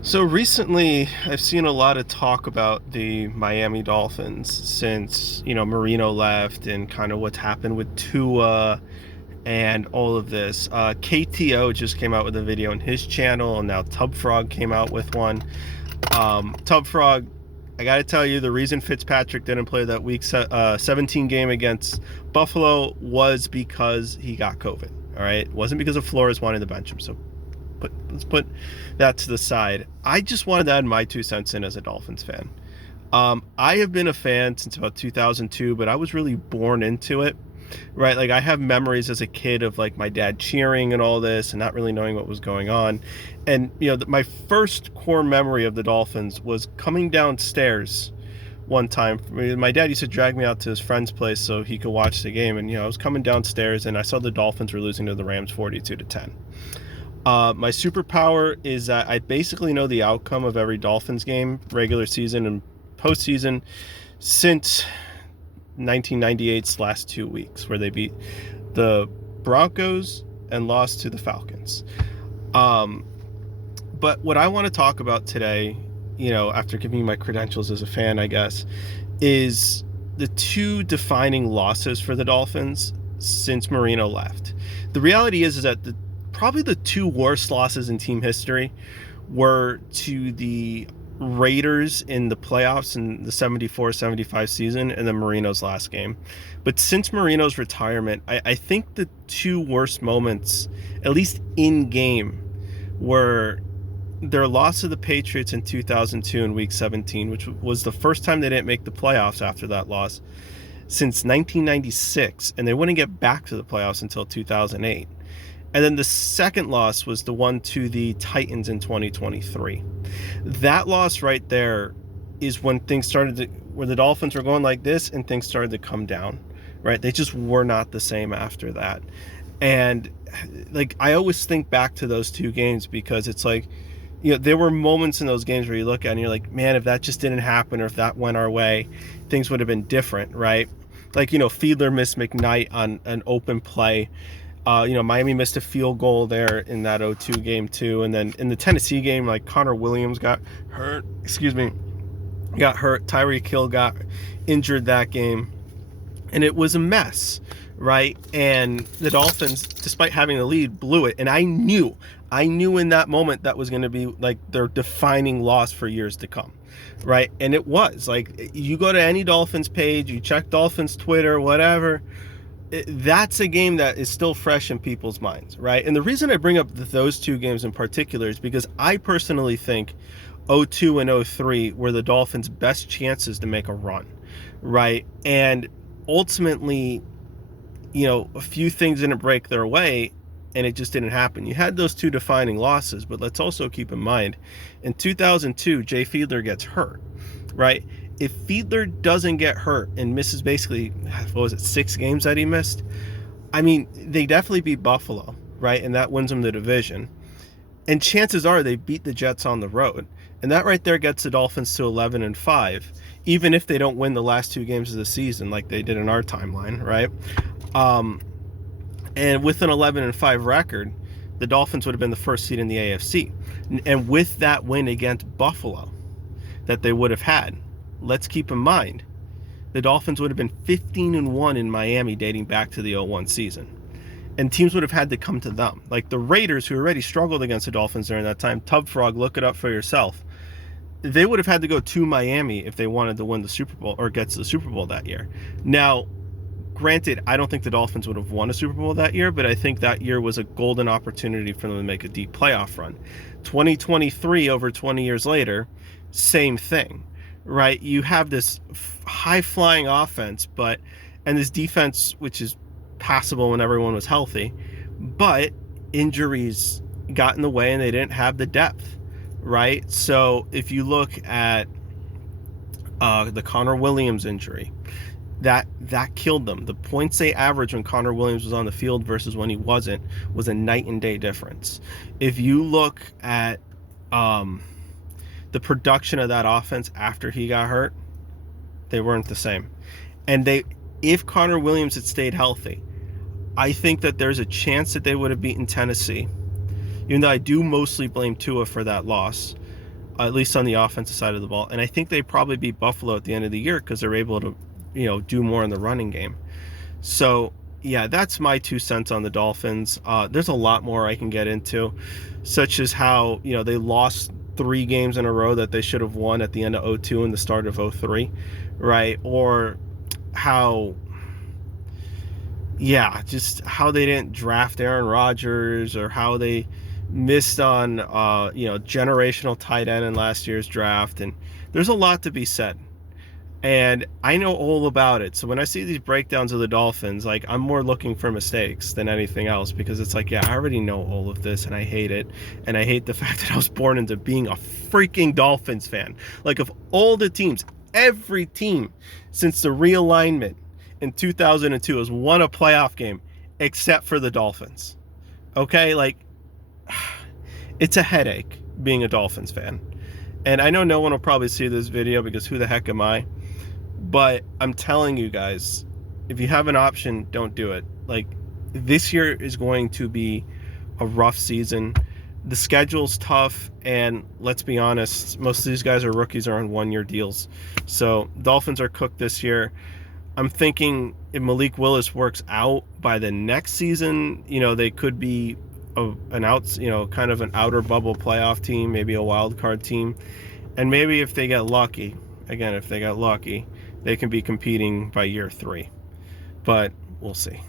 So recently, I've seen a lot of talk about the Miami Dolphins since, Marino left and kind of what's happened with Tua and all of this. KTO just came out with a video on his channel, and now tubfrog came out with one. Tubfrog, I got to tell you, the reason Fitzpatrick didn't play that week 17 game against Buffalo was because he got COVID. All right. It wasn't because of Flores wanting to bench him. So let's put that to the side. I just wanted to add my 2 cents in as a Dolphins fan. I have been a fan since about 2002, but I was really born into it, right? Like I have memories as a kid of like my dad cheering and all this and not really knowing what was going on. And, my first core memory of the Dolphins was coming downstairs one time. My dad used to drag me out to his friend's place so he could watch the game. And, I was coming downstairs and I saw the Dolphins were losing to the Rams 42-10. My superpower is that I basically know the outcome of every Dolphins game, regular season and postseason, since 1998's last 2 weeks, where they beat the Broncos and lost to the Falcons. But what I want to talk about today, after giving you my credentials as a fan, I guess, is the two defining losses for the Dolphins since Marino left. The reality is that probably the two worst losses in team history were to the Raiders in the playoffs in the 74-75 season and then Marino's last game. But since Marino's retirement, I think the two worst moments, at least in game, were their loss to the Patriots in 2002 in week 17, which was the first time they didn't make the playoffs after that loss since 1996, and they wouldn't get back to the playoffs until 2008. And then the second loss was the one to the Titans in 2023. That loss right there is when things started to, where the Dolphins were going like this and things started to come down, right? They just were not the same after that. And like, I always think back to those two games because it's like, there were moments in those games where you look at it and you're like, man, if that just didn't happen or if that went our way, things would have been different, right? Like, Fiedler missed McKnight on an open play. Miami missed a field goal there in that 0-2 game too. And then in the Tennessee game, like Connor Williams got hurt. Tyreek Hill got injured that game. And it was a mess, right? And the Dolphins, despite having the lead, blew it. And I knew in that moment that was going to be like their defining loss for years to come, right? And it was. Like, you go to any Dolphins page, you check Dolphins Twitter, whatever, that's a game that is still fresh in people's minds, right? And the reason I bring up those two games in particular is because I personally think 0-2 and 0-3 were the Dolphins' best chances to make a run, right? And ultimately, a few things didn't break their way and it just didn't happen. You had those two defining losses, but let's also keep in mind, in 2002, Jay Fiedler gets hurt, right? If Fiedler doesn't get hurt and misses basically, 6 games that he missed? I mean, they definitely beat Buffalo, right? And that wins them the division. And chances are they beat the Jets on the road. And that right there gets the Dolphins to 11-5, even if they don't win the last 2 games of the season like they did in our timeline, right? And with an 11-5 record, the Dolphins would have been the first seed in the AFC. And with that win against Buffalo that they would have had, let's keep in mind, the Dolphins would have been 15-1 in Miami dating back to the 0-1 season. And teams would have had to come to them. Like the Raiders, who already struggled against the Dolphins during that time, Tubfrog, look it up for yourself. They would have had to go to Miami if they wanted to win the Super Bowl or get to the Super Bowl that year. Now, granted, I don't think the Dolphins would have won a Super Bowl that year, but I think that year was a golden opportunity for them to make a deep playoff run. 2023, over 20 years later, same thing. Right, you have this high-flying offense, and this defense, which is passable when everyone was healthy, but injuries got in the way and they didn't have the depth, right? So if you look at the Connor Williams injury, that killed them. The points they averaged when Connor Williams was on the field versus when he wasn't was a night and day difference. If you look at the production of that offense after he got hurt, they weren't the same. And if Connor Williams had stayed healthy, I think that there's a chance that they would have beaten Tennessee. Even though I do mostly blame Tua for that loss, at least on the offensive side of the ball. And I think they probably beat Buffalo at the end of the year because they're able to, do more in the running game. So, yeah, that's my 2 cents on the Dolphins. There's a lot more I can get into, such as how, they lost 3 games in a row that they should have won at the end of 2002 and the start of 2003, right? Or how, yeah, just how they didn't draft Aaron Rodgers, or how they missed on, generational tight end in last year's draft. And there's a lot to be said. And I know all about it. So when I see these breakdowns of the Dolphins, like, I'm more looking for mistakes than anything else, because it's like, yeah, I already know all of this and I hate it. And I hate the fact that I was born into being a freaking Dolphins fan. Like, of all the teams, every team since the realignment in 2002 has won a playoff game except for the Dolphins. Okay? Like, it's a headache being a Dolphins fan. And I know no one will probably see this video because who the heck am I? But I'm telling you guys, if you have an option, don't do it. Like, this year is going to be a rough season. The schedule's tough, and let's be honest, most of these guys are rookies, are on 1-year deals. So Dolphins are cooked this year. I'm thinking if Malik Willis works out by the next season, they could be kind of an outer bubble playoff team, maybe a wild card team. And maybe if they get lucky, they can be competing by year 3. But we'll see.